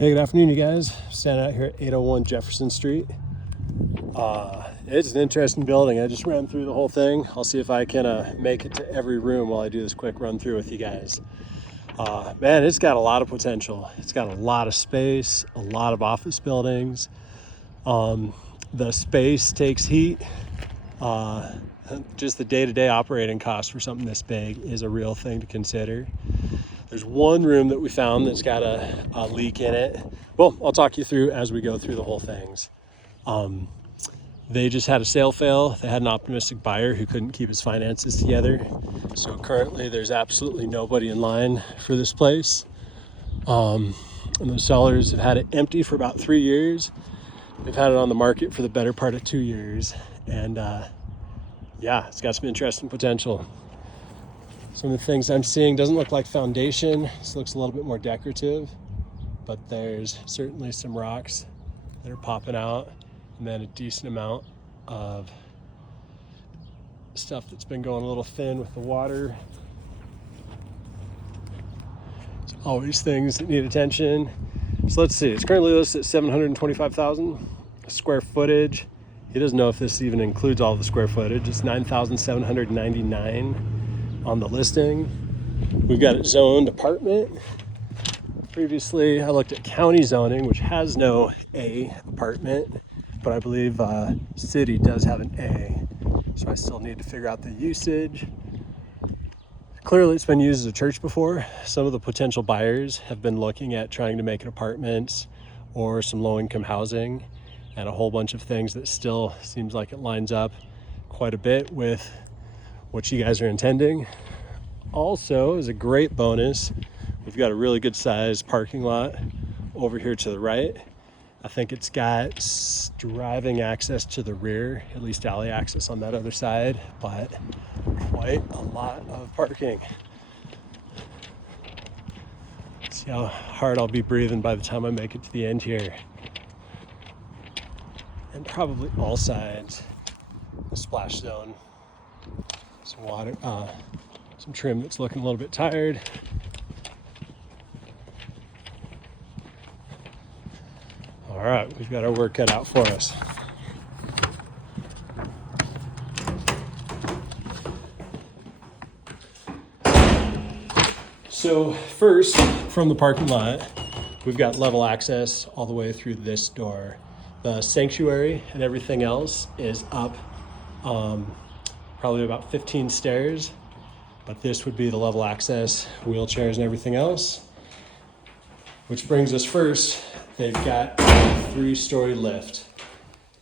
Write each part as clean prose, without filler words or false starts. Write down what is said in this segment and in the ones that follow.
Hey, good afternoon, you guys. Standing out here at 801 Jefferson Street. It's an interesting building. I just ran through the whole thing. I'll see if I can make it to every room while I do this quick run through with you guys. Man, it's got a lot of potential. It's got a lot of space, a lot of office buildings. The space takes heat. Just the day-to-day operating cost for something this big is a real thing to consider. There's one room that we found that's got a leak in it. Well, I'll talk you through as we go through the whole things. They just had a sale fail. They had an optimistic buyer who couldn't keep his finances together. So currently there's absolutely nobody in line for this place. And the sellers have had it empty for about 3 years. They've had it on the market for the better part of 2 years. And yeah, it's got some interesting potential. Some of the things I'm seeing doesn't look like foundation. This looks a little bit more decorative, but there's certainly some rocks that are popping out, and then a decent amount of stuff that's been going a little thin with the water. There's always things that need attention. So let's see, it's currently listed at 725,000 square footage. He doesn't know if this even includes all the square footage. It's 9,799 on the listing. We've got it zoned apartment. Previously, I looked at county zoning, which has no A apartment, but I believe city does have an A. So I still need to figure out the usage. Clearly, it's been used as a church before. Some of the potential buyers have been looking at trying to make it apartments or some low-income housing, and a whole bunch of things that still seems like it lines up quite a bit with what you guys are intending. Also, as a great bonus, we've got a really good sized parking lot over here to the right. I think it's got driving access to the rear, at least alley access on that other side, but quite a lot of parking. See how hard I'll be breathing by the time I make it to the end here. And probably all sides, the splash zone. Some water, some trim that's looking a little bit tired. All right, we've got our work cut out for us. So first, from the parking lot, we've got level access all the way through this door. The sanctuary and everything else is up probably about 15 stairs, but this would be the level access, wheelchairs and everything else. Which brings us first, they've got a 3-story lift.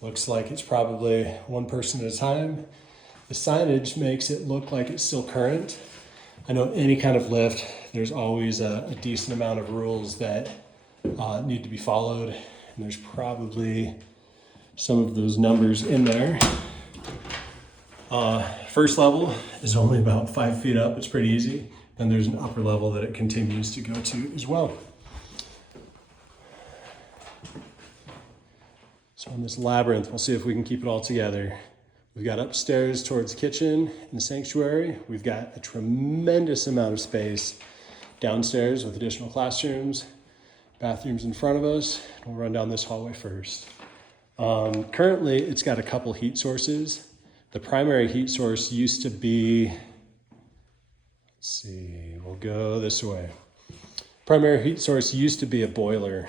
Looks like it's probably one person at a time. The signage makes it look like it's still current. I know any kind of lift, there's always a decent amount of rules that need to be followed, and there's probably some of those numbers in there. First level is only about 5 feet up. It's pretty easy. Then there's an upper level that it continues to go to as well. So in this labyrinth, we'll see if we can keep it all together. We've got upstairs towards the kitchen and the sanctuary. We've got a tremendous amount of space downstairs with additional classrooms, bathrooms in front of us. We'll run down this hallway first. Currently, it's got a couple heat sources. The primary heat source used to be, let's see, we'll go this way. Primary heat source used to be a boiler.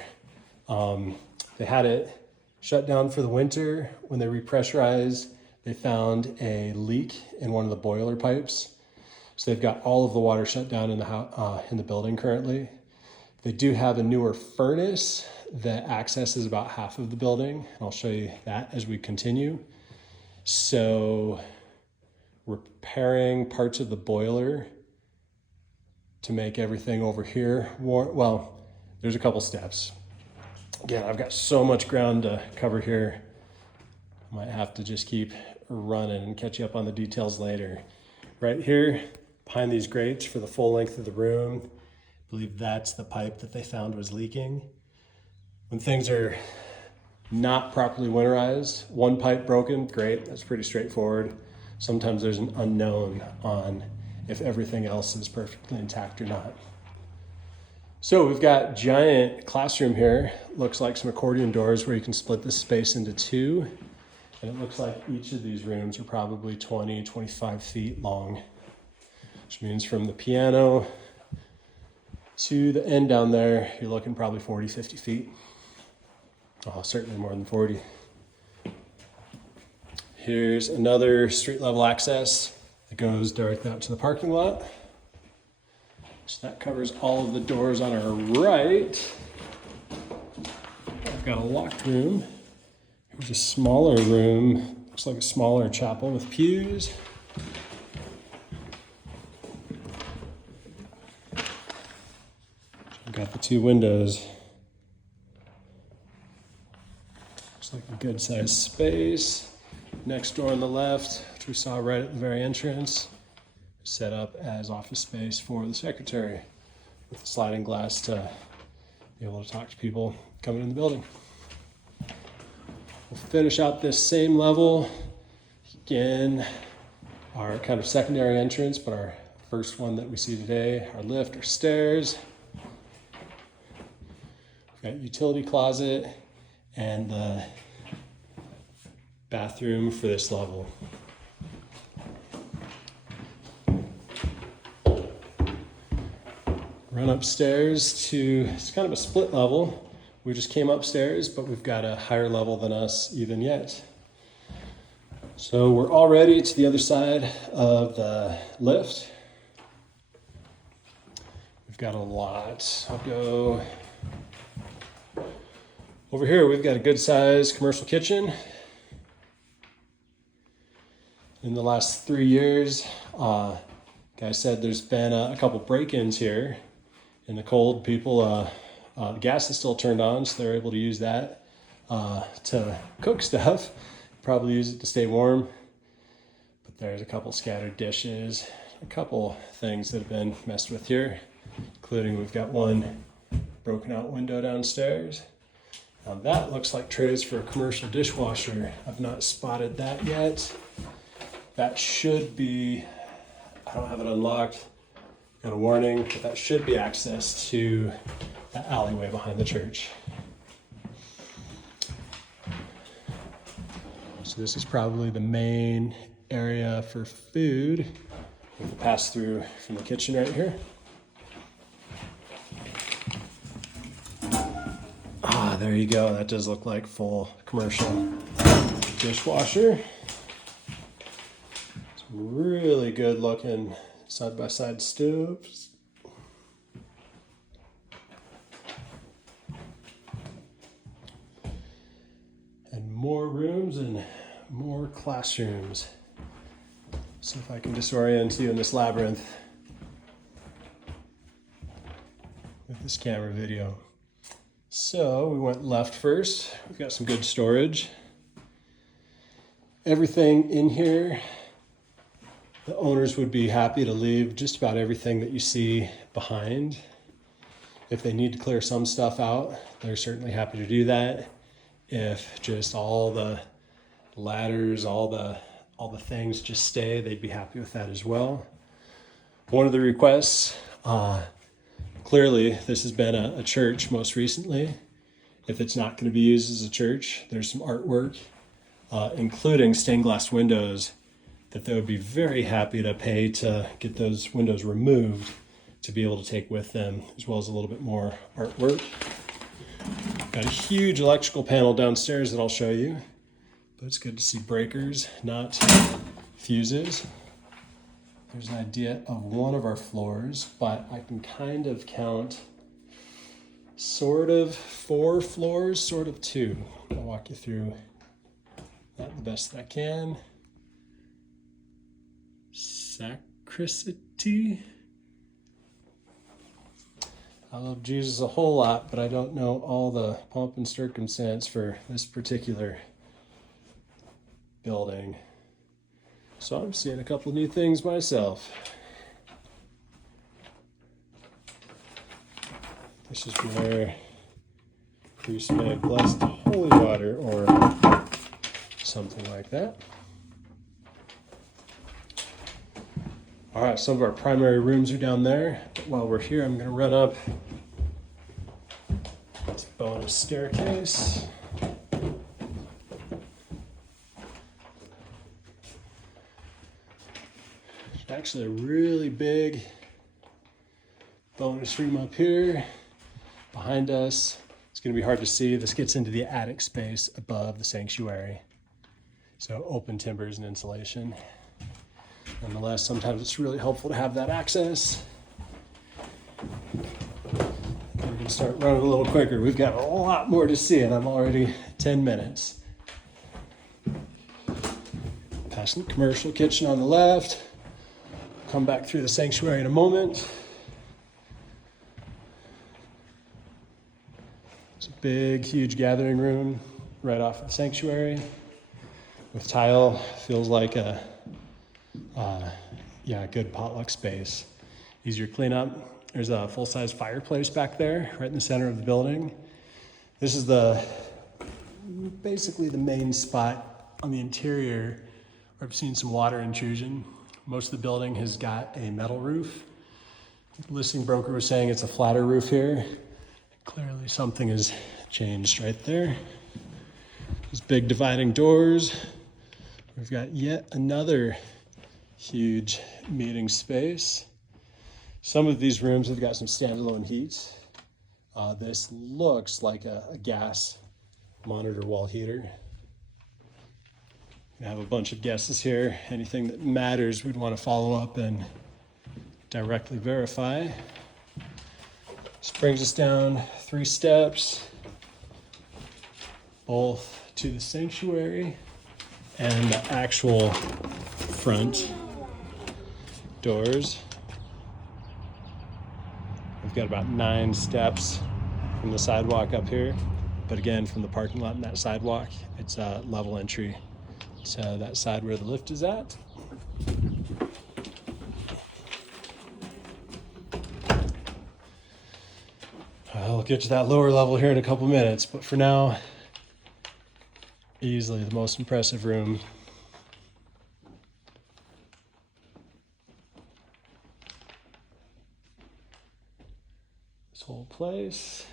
They had it shut down for the winter. When they repressurized, they found a leak in one of the boiler pipes. So they've got all of the water shut down in the building currently. They do have a newer furnace that accesses about half of the building. And I'll show you that as we continue. So repairing parts of the boiler to make everything over here warm. Well, there's a couple steps. Again, I've got so much ground to cover here. I might have to just keep running and catch you up on the details later. Right here, behind these grates for the full length of the room, I believe that's the pipe that they found was leaking. When things are not properly winterized, one pipe broken, great, that's pretty straightforward. Sometimes there's an unknown on if everything else is perfectly intact or not. So we've got giant classroom here. Looks like some accordion doors where you can split this space into two. And it looks like each of these rooms are probably 20, 25 feet long, which means from the piano to the end down there, you're looking probably 40, 50 feet. Oh, certainly more than 40. Here's another street level access that goes directly out to the parking lot. So that covers all of the doors on our right. I've got a locked room. Here's a smaller room. Looks like a smaller chapel with pews. I've got the two windows. Looks like a good sized space. Next door on the left, which we saw right at the very entrance, set up as office space for the secretary with sliding glass to be able to talk to people coming in the building. We'll finish out this same level. Again, our kind of secondary entrance, but our first one that we see today, our lift, our stairs. We've got utility closet and the bathroom for this level. Run upstairs to, it's kind of a split level. We just came upstairs, but we've got a higher level than us even yet. So we're already to the other side of the lift. We've got a lot. I'll go over here. We've got a good sized commercial kitchen. In the last 3 years, guy said there's been a couple break-ins here. In the cold, people, the gas is still turned on, so they're able to use that to cook stuff. Probably use it to stay warm. But there's a couple scattered dishes, a couple things that have been messed with here, including we've got one broken out window downstairs. Now that looks like trays for a commercial dishwasher. I've not spotted that yet. That should be, I don't have it unlocked, got a warning, but that should be access to the alleyway behind the church. So this is probably the main area for food. We'll pass through from the kitchen right here. Ah, there you go. That does look like full commercial dishwasher. Really good looking side-by-side stoves. And more rooms and more classrooms. See if I can disorient you in this labyrinth with this camera video. So we went left first. We've got some good storage. Everything in here, the owners would be happy to leave just about everything that you see behind. If they need to clear some stuff out, they're certainly happy to do that. If just all the ladders, all the things just stay, they'd be happy with that as well. One of the requests, clearly this has been a church most recently. If it's not going to be used as a church, there's some artwork, including stained glass windows, that they would be very happy to pay to get those windows removed to be able to take with them, as well as a little bit more artwork. Got a huge electrical panel downstairs that I'll show you, but it's good to see breakers, not fuses. There's an idea of one of our floors, but I can kind of count sort of 4 floors, sort of 2. I'll walk you through that the best that I can. Sacristy. I love Jesus a whole lot, but I don't know all the pomp and circumstance for this particular building. So I'm seeing a couple of new things myself. This is where priest may have blessed holy water or something like that. All right, some of our primary rooms are down there. But while we're here, I'm going to run up bonus staircase. Actually a really big bonus room up here behind us. It's going to be hard to see. This gets into the attic space above the sanctuary. So open timbers and insulation. Nonetheless, sometimes it's really helpful to have that access. We can start running a little quicker. We've got a lot more to see and I'm already 10 minutes. Past the commercial kitchen on the left. Come back through the sanctuary in a moment. It's a big, huge gathering room right off of the sanctuary with tile. Feels like a good potluck space. Easier cleanup. There's a full-size fireplace back there, right in the center of the building. This is basically the main spot on the interior where I've seen some water intrusion. Most of the building has got a metal roof. The listing broker was saying it's a flatter roof here. Clearly something has changed right there. These big dividing doors. We've got yet another huge meeting space. Some of these rooms have got some standalone heat. This looks like a gas monitor wall heater. We have a bunch of guesses here. Anything that matters, we'd want to follow up and directly verify. This brings us down 3 steps, both to the sanctuary and the actual front doors. We've got about 9 steps from the sidewalk up here, but again, from the parking lot and that sidewalk, it's a level entry. So that side where the lift is at. I'll get to that lower level here in a couple minutes, but for now, easily the most impressive room. This whole place.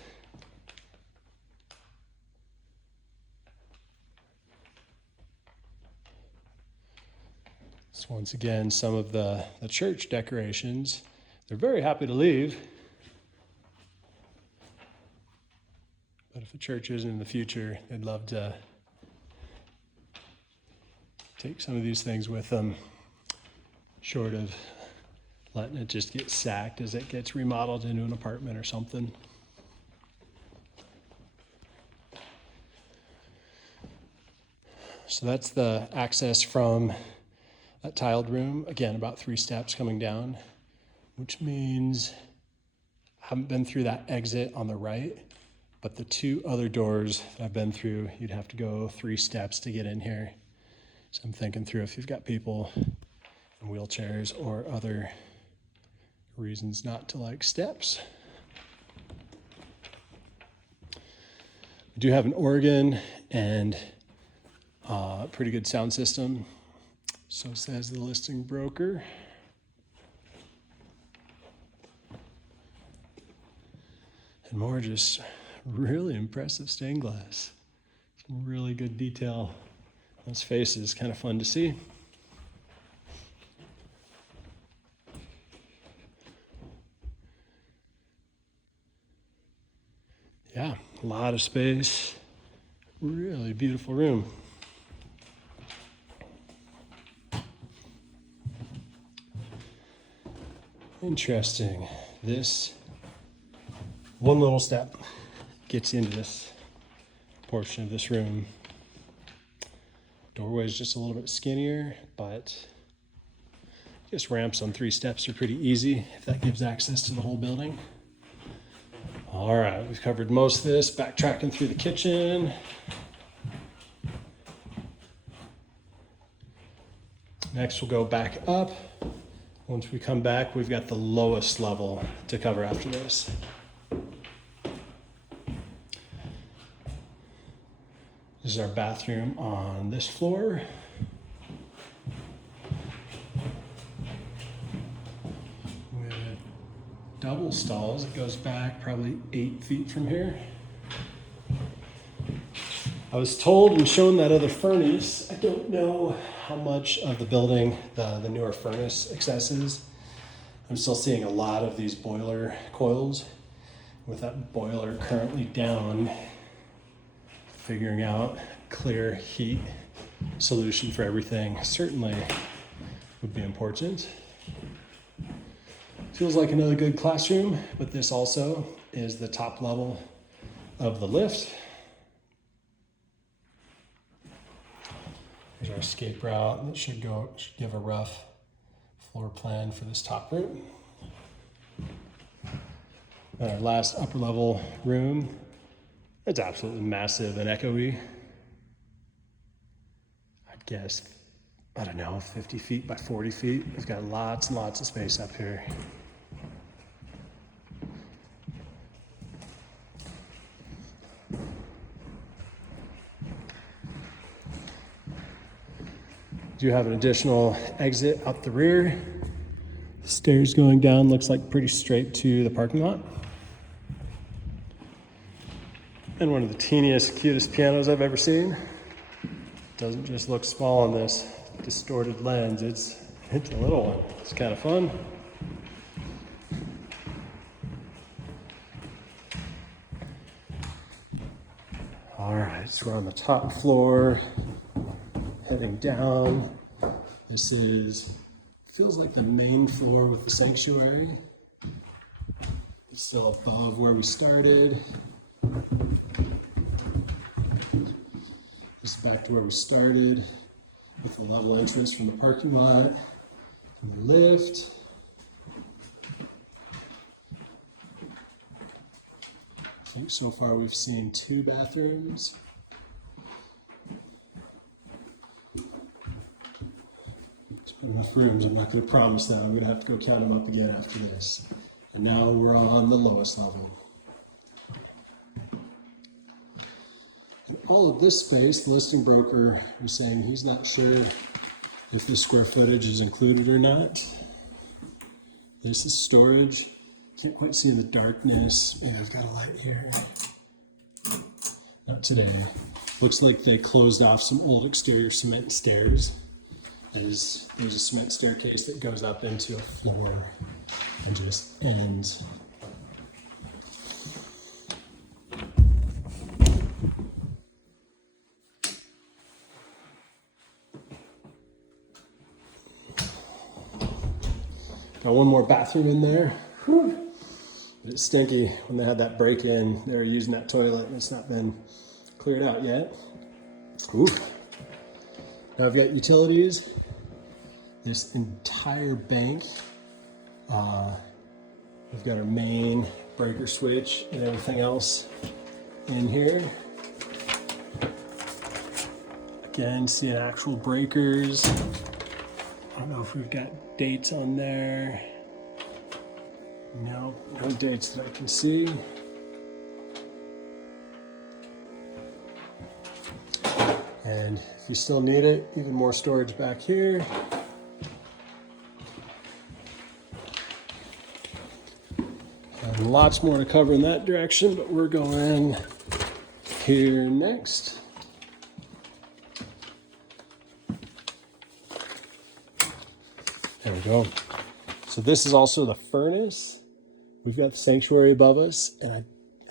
So once again, some of the church decorations. They're very happy to leave. But if a church isn't in the future, they'd love to take some of these things with them, short of letting it just get sacked as it gets remodeled into an apartment or something. So that's the access from that tiled room. Again, about 3 steps coming down, which means I haven't been through that exit on the right, but the 2 other doors that I've been through, you'd have to go 3 steps to get in here. So I'm thinking through if you've got people in wheelchairs or other reasons not to like steps. We do have an organ and a pretty good sound system. So says the listing broker. And more just really impressive stained glass. Some really good detail. Those faces, kind of fun to see. Yeah, a lot of space. Really beautiful room. Interesting. This one little step gets into this portion of this room. Doorway is just a little bit skinnier, but I guess ramps on 3 steps are pretty easy if that gives access to the whole building. All right, we've covered most of this. Backtracking through the kitchen. Next, we'll go back up. Once we come back, we've got the lowest level to cover after this. This is our bathroom on this floor. With double stalls, it goes back probably 8 feet from here. I was told and shown that other furnace. I don't know how much of the building the newer furnace accesses. I'm still seeing a lot of these boiler coils. With that boiler currently down, figuring out clear heat solution for everything certainly would be important. Feels like another good classroom, but this also is the top level of the lift. Here's our escape route. That should give a rough floor plan for this top room. And our last upper level room. It's absolutely massive and echoey. I'd guess, I don't know, 50 feet by 40 feet. We've got lots and lots of space up here. Do have an additional exit up the rear. Stairs going down, looks like pretty straight to the parking lot. And one of the teeniest, cutest pianos I've ever seen. Doesn't just look small on this distorted lens, it's a little one. It's kind of fun. All right, so we're on the top floor, heading down. This feels like the main floor with the sanctuary. It's still above where we started. This is back to where we started with the level entrance from the parking lot and the lift. I think so far we've seen 2 bathrooms. There's not enough rooms. I'm not going to promise that. I'm going to have to go count them up again after this. And now we're on the lowest level. In all of this space, the listing broker is saying he's not sure if the square footage is included or not. This is storage. Can't quite see in the darkness. Maybe I've got a light here. Not today. Looks like they closed off some old exterior cement stairs. There's a cement staircase that goes up into a floor and just ends. Got one more bathroom in there. Whew. It's stinky. When they had that break-in, they were using that toilet and it's not been cleared out yet. Ooh. Now I've got utilities. This entire bank. We've got our main breaker switch and everything else in here. Again, seeing actual breakers. I don't know if we've got dates on there. No dates that I can see. And if you still need it, even more storage back here. And lots more to cover in that direction, but we're going here next. There we go. So this is also the furnace. We've got the sanctuary above us, and I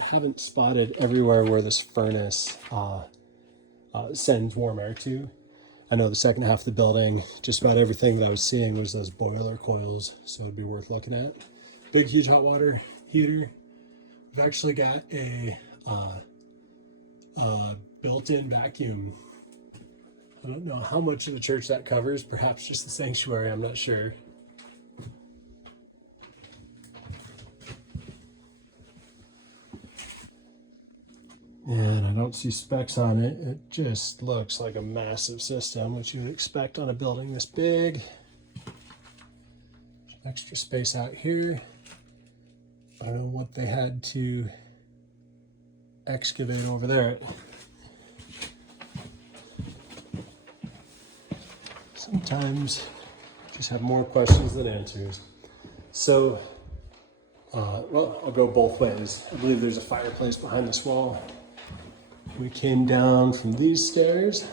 haven't spotted everywhere where this furnace sends warm air to. I know the second half of the building, just about everything that I was seeing was those boiler coils, so it'd be worth looking at. Big, huge hot water heater. We've actually got a built-in vacuum. I don't know how much of the church that covers, perhaps just the sanctuary, I'm not sure. And I don't see specs on it. It just looks like a massive system, which you would expect on a building this big. Extra space out here. I don't know what they had to excavate over there. Sometimes just have more questions than answers. So, well, I'll go both ways. I believe there's a fireplace behind this wall. We came down from these stairs.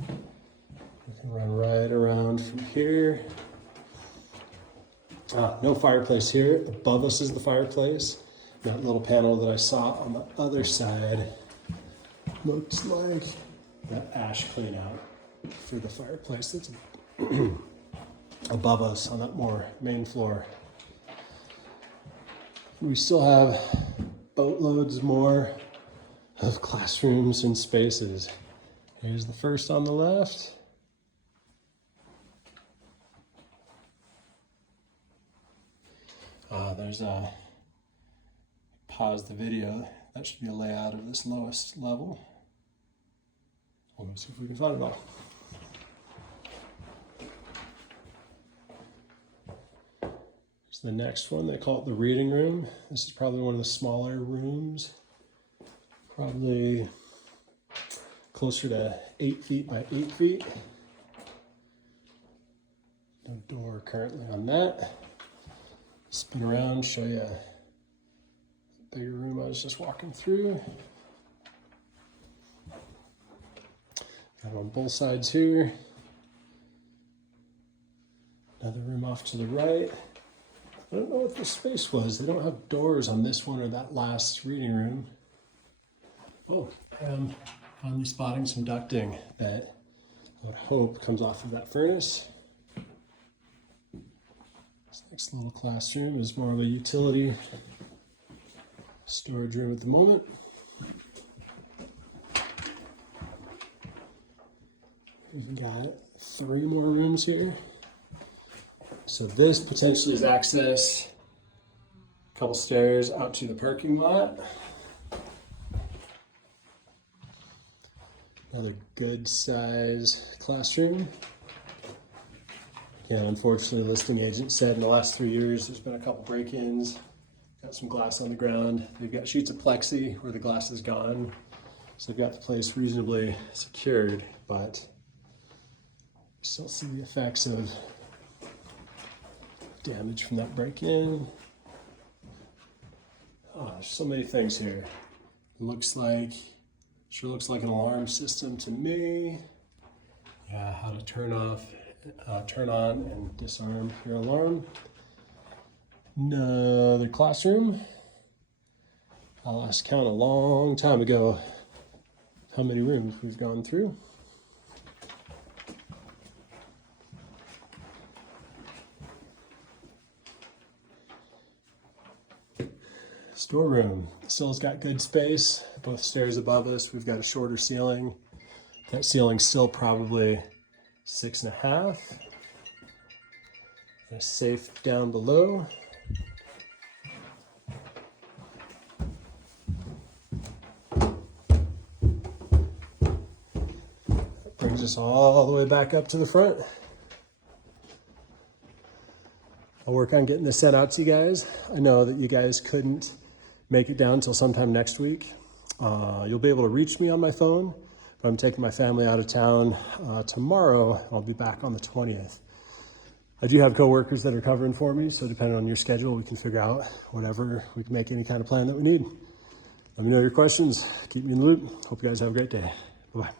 We can run right around from here. No fireplace here. Above us is the fireplace. That little panel that I saw on the other side looks like that ash clean out for the fireplace that's above us on that more main floor. We still have boatloads more of classrooms and spaces. Here's the first on the left. There's a pause the video. That should be a layout of this lowest level. Let's see if we can find it all. Here's the next one. They call it the reading room. This is probably one of the smaller rooms. Probably closer to 8 feet by 8 feet. No door currently on that. Spin around, show you the bigger room I was just walking through. Got on both sides here. Another room off to the right. I don't know what this space was. They don't have doors on this one or that last reading room. Oh, I am finally spotting some ducting that I would hope comes off of that furnace. This next little classroom is more of a utility storage room at the moment. We've got 3 more rooms here. So this potentially is access, a couple stairs out to the parking lot. Another good size classroom. Yeah, unfortunately, the listing agent said in the last 3 years, there's been a couple break-ins, got some glass on the ground. They've got sheets of plexi where the glass is gone. So they've got the place reasonably secured, but still see the effects of damage from that break-in. Oh, there's so many things here. It looks like, sure looks like an alarm system to me. Yeah, how to turn on and disarm your alarm. Another classroom. I lost count a long time ago how many rooms we've gone through. Storeroom. Still's got good space. Both stairs above us. We've got a shorter ceiling. That ceiling's still probably 6.5. A safe down below. That brings us all the way back up to the front. I'll work on getting this sent out to you guys. I know that you guys couldn't make it down until sometime next week. You'll be able to reach me on my phone, but I'm taking my family out of town tomorrow. I'll be back on the 20th. I do have coworkers that are covering for me, so depending on your schedule, we can figure out whatever. We can make any kind of plan that we need. Let me know your questions. Keep me in the loop. Hope you guys have a great day. Bye-bye.